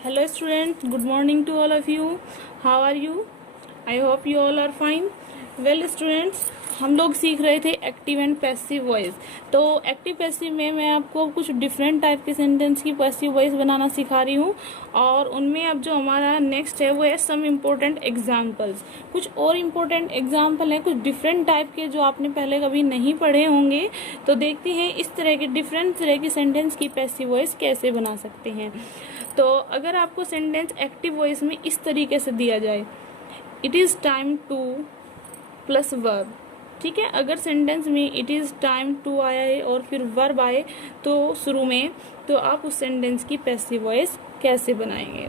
Hello students, good morning to all of you. How are you? I hope you all are fine. Well students, हम लोग सीख रहे थे active and passive voice. तो active passive में मैं आपको कुछ डिफरेंट टाइप के सेंटेंस की पैसिव वॉइस बनाना सिखा रही हूँ और उनमें अब जो हमारा नेक्स्ट है वो है सम इम्पोर्टेंट एग्जाम्पल्स। कुछ और इम्पोर्टेंट एग्जाम्पल हैं, कुछ डिफरेंट टाइप के जो आपने पहले कभी नहीं पढ़े होंगे। तो देखते हैं इस तरह के डिफरेंट तरह की सेंटेंस की पैसिव वॉइस कैसे बना सकते हैं। तो अगर आपको सेंटेंस एक्टिव वॉइस में इस तरीके से दिया जाए, it is time two plus verb, ठीक है। अगर सेंटेंस में इट इज टाइम टू आया है और फिर वर्ब आए तो शुरू में, तो आप उस सेंटेंस की पैसिव वॉइस कैसे बनाएंगे।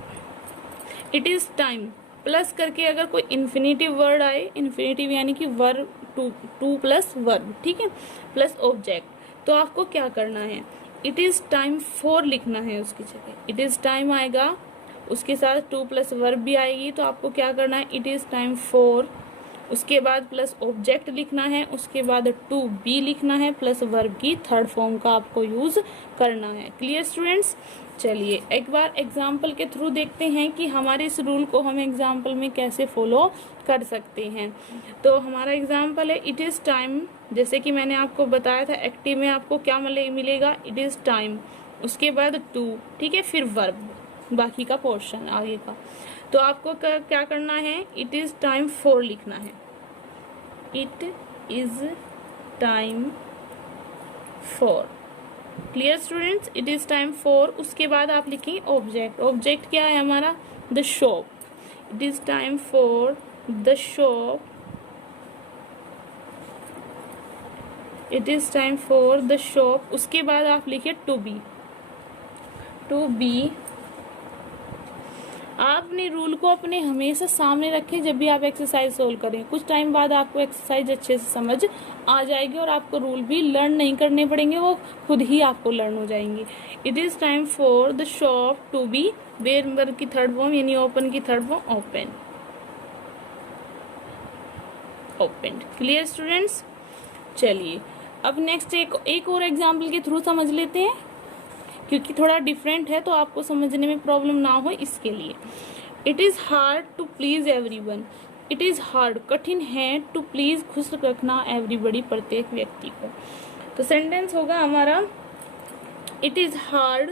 इट इज टाइम प्लस करके अगर कोई इन्फिनेटिव वर्ड आए, इन्फिनेटिव यानी कि वर्ब टू प्लस वर्ब, ठीक है, प्लस ऑब्जेक्ट, तो आपको क्या करना है, इट इज टाइम फॉर लिखना है उसकी जगह। इट इज टाइम आएगा, उसके साथ टू प्लस वर्ब भी आएगी, तो आपको क्या करना है, इट इज टाइम फॉर, उसके बाद प्लस ऑब्जेक्ट लिखना है, उसके बाद टू बी लिखना है, प्लस वर्ब की थर्ड फॉर्म का आपको यूज करना है। Clear students? चलिए एक बार एग्जाम्पल के थ्रू देखते हैं कि हमारे इस रूल को हम एग्जाम्पल में कैसे फॉलो कर सकते हैं। तो हमारा एग्जाम्पल है इट इज टाइम, जैसे कि मैंने आपको बताया था एक्टिव में आपको क्या मिलेगा, इट इज टाइम, उसके बाद टू, ठीक है, फिर वर्ब, बाकी का पोर्शन आगे का। तो आपको क्या करना है, इट इज टाइम फॉर लिखना है, it is time for. Clear students? It is time for, उसके बाद आप लिखेंगे ऑब्जेक्ट। ऑब्जेक्ट क्या है हमारा, the shop. It is time for the shop, it is time for the shop, उसके बाद आप लिखिए टू बी। टू बी, आपने रूल को अपने हमेशा सामने रखें जब भी आप एक्सरसाइज सोल्व करें। कुछ टाइम बाद आपको एक्सरसाइज अच्छे से समझ आ जाएगी और आपको रूल भी लर्न नहीं करने पड़ेंगे, वो खुद ही आपको लर्न हो जाएंगे। It is time for the shop to be, where की थर्ड फॉर्म यानी ओपन की third form open, open. Clear students? चलिए अब नेक्स्ट एक और एग्जाम्पल के थ्रू समझ लेते हैं, क्योंकि थोड़ा डिफरेंट है तो आपको समझने में प्रॉब्लम ना हो इसके लिए। It is hard to please everyone. It is hard, कठिन है, टू प्लीज, खुश रखना, एवरीबडी, प्रत्येक व्यक्ति को। तो सेंटेंस होगा हमारा इट इज हार्ड,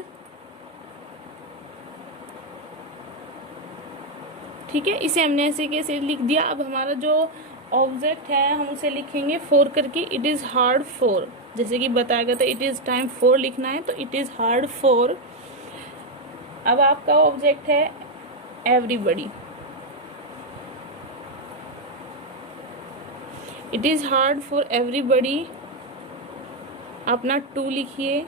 ठीक है, इसे हमने ऐसे कैसे लिख दिया। अब हमारा जो ऑब्जेक्ट है हम उसे लिखेंगे फॉर करके, इट इज हार्ड फॉर, जैसे कि बताया गया था इट इज टाइम फॉर लिखना है, तो इट इज हार्ड फॉर। अब आपका ऑब्जेक्ट है everybody, it is hard for everybody, अपना टू लिखिए,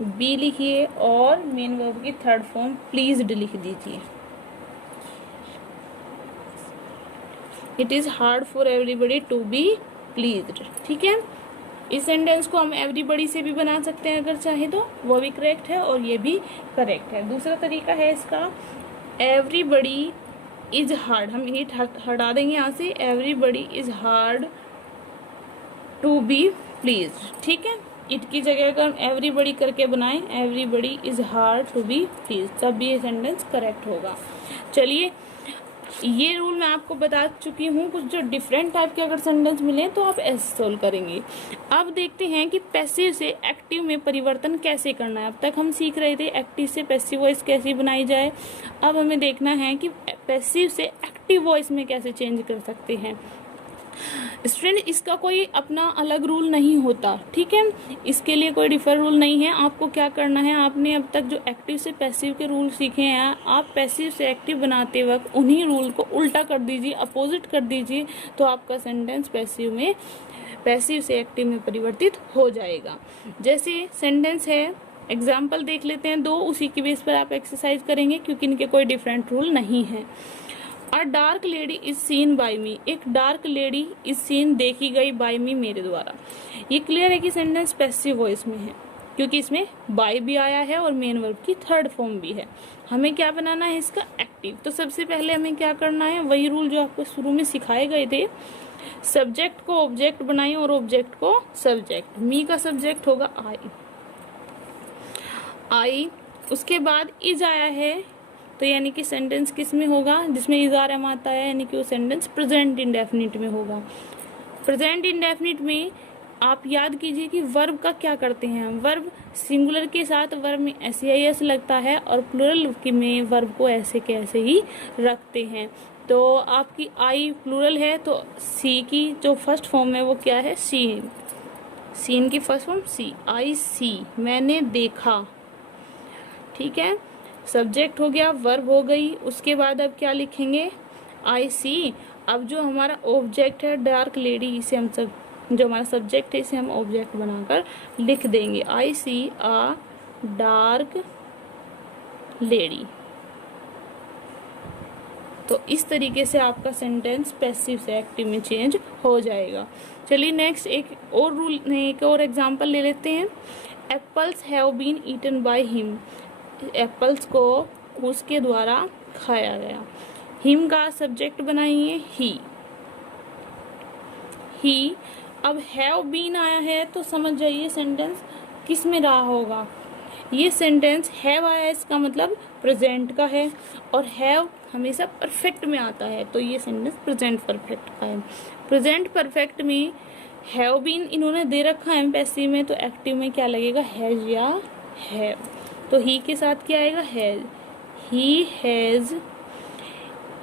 बी लिखिए और मेन वर्ब की थर्ड फॉर्म प्लीज्ड लिख दीजिए। It is hard for everybody to be pleased, ठीक है। इस सेंटेंस को हम एवरीबडी से भी बना सकते हैं अगर चाहे तो, वो भी करेक्ट है और ये भी करेक्ट है। दूसरा तरीका है इसका, एवरीबडी इज हार्ड, हम इट हटा देंगे यहाँ से, everybody is hard to be please, ठीक है। इट की जगह अगर हम एवरीबडी करके बनाएं, everybody is hard to be please, तब भी ये सेंटेंस करेक्ट होगा। चलिए ये रूल मैं आपको बता चुकी हूँ। कुछ जो डिफरेंट टाइप के अगर सेंटेंस मिले तो आप ऐसे सोल्व करेंगे। अब देखते हैं कि पैसिव से एक्टिव में परिवर्तन कैसे करना है। अब तक हम सीख रहे थे एक्टिव से पैसिव वॉइस कैसे बनाई जाए, अब हमें देखना है कि पैसिव से एक्टिव वॉइस में कैसे चेंज कर सकते हैं। स्टूडेंट इसका कोई अपना अलग रूल नहीं होता, ठीक है, इसके लिए कोई डिफर रूल नहीं है। आपको क्या करना है, आपने अब तक जो एक्टिव से पैसिव के रूल सीखे हैं, आप पैसिव से एक्टिव बनाते वक्त उन्हीं रूल को उल्टा कर दीजिए, अपोजिट कर दीजिए, तो आपका सेंटेंस पैसिव से एक्टिव में परिवर्तित हो जाएगा। जैसे सेंटेंस है, एग्जाम्पल देख लेते हैं दो, उसी के बेस पर आप एक्सरसाइज करेंगे क्योंकि इनके कोई डिफरेंट रूल नहीं है। A dark lady is seen by me, एक डार्क लेडी इज सीन, देखी गई, बाय मी, मेरे द्वारा। ये क्लियर है कि सेंटेंस पैसिव वॉइस में है क्योंकि इसमें बाय भी आया है और मेन वर्ब की थर्ड फॉर्म भी है। हमें क्या बनाना है इसका, एक्टिव। तो सबसे पहले हमें क्या करना है, वही रूल जो आपको शुरू में सिखाए गए थे, सब्जेक्ट को ऑब्जेक्ट बनाइए और ऑब्जेक्ट को सब्जेक्ट। मी का सब्जेक्ट होगा आई, उसके बाद इज आया है, तो यानी कि सेंटेंस किस में होगा, जिसमें इज़ार एम आता है, यानी कि वो सेंटेंस प्रेजेंट इंडेफिनिट में होगा। प्रेजेंट इंडेफिनिट में आप याद कीजिए कि वर्ब का क्या करते हैं। वर्ब सिंगुलर के साथ वर्ब में SEIS लगता है और प्लूरल में वर्ब को ऐसे के ऐसे ही रखते हैं। तो आपकी आई प्लूरल है तो सी की जो फर्स्ट फॉर्म है वो क्या है, सी। सीन की फर्स्ट फॉर्म सी, आई सी, मैंने देखा। ठीक है, सब्जेक्ट हो गया, वर्ब हो गई, उसके बाद अब क्या लिखेंगे, आई सी। अब जो हमारा ऑब्जेक्ट है डार्क लेडी, इसे हम सब, जो हमारा सब्जेक्ट है इसे हम ऑब्जेक्ट बनाकर लिख देंगे, आई सी आ डार्क लेडी। तो इस तरीके से आपका सेंटेंस पैसिव से एक्टिव में चेंज हो जाएगा। चलिए नेक्स्ट एक और एग्जांपल ले लेते हैं। Apples have been eaten by him, apples को उसके द्वारा खाया गया। हिम का सब्जेक्ट बनाइए ही। अब हैव बीन आया है तो समझ जाइए सेंटेंस किस में रहा होगा। ये सेंटेंस हैव आया है, इसका मतलब प्रेजेंट का है, और हैव हमेशा परफेक्ट में आता है, तो ये सेंटेंस प्रेजेंट परफेक्ट का है। प्रेजेंट परफेक्ट में हैव बीन इन्होंने दे रखा है पैसिव में, तो एक्टिव में क्या लगेगा, हैज या हैव। तो ही के साथ क्या आएगा, हैज। ही हैज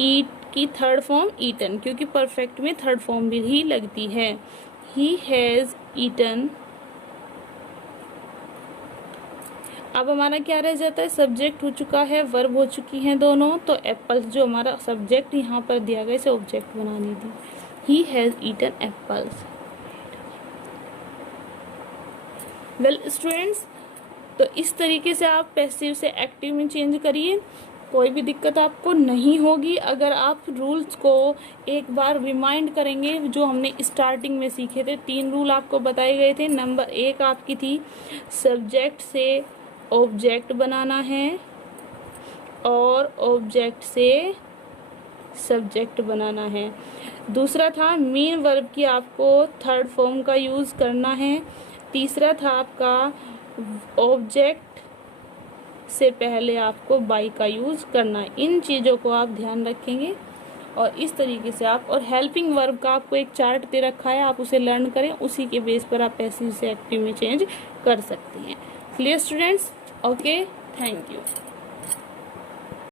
ईट की थर्ड फॉर्म ईटन, क्योंकि परफेक्ट में थर्ड फॉर्म भी ही लगती है। He has eaten. अब हमारा क्या रह जाता है, सब्जेक्ट हो चुका है, वर्ब हो चुकी हैं दोनों, तो एप्पल्स जो हमारा सब्जेक्ट यहाँ पर दिया गया इसे ऑब्जेक्ट बना दीजिए। He has eaten apples. Well students, तो इस तरीके से आप पैसिव से एक्टिव में चेंज करिए, कोई भी दिक्कत आपको नहीं होगी अगर आप रूल्स को एक बार रिमाइंड करेंगे। जो हमने स्टार्टिंग में सीखे थे 3 रूल आपको बताए गए थे। नंबर 1 आपकी थी सब्जेक्ट से ऑब्जेक्ट बनाना है और ऑब्जेक्ट से सब्जेक्ट बनाना है। दूसरा था मेन वर्ब की आपको थर्ड फॉर्म का यूज़ करना है। तीसरा था आपका ऑब्जेक्ट से पहले आपको बाई का यूज़ करना है। इन चीज़ों को आप ध्यान रखेंगे और इस तरीके से आप, और हेल्पिंग वर्ब का आपको एक चार्ट दे रखा है, आप उसे लर्न करें, उसी के बेस पर आप पैसिव से एक्टिव में चेंज कर सकते हैं। Clear students? Okay, thank you.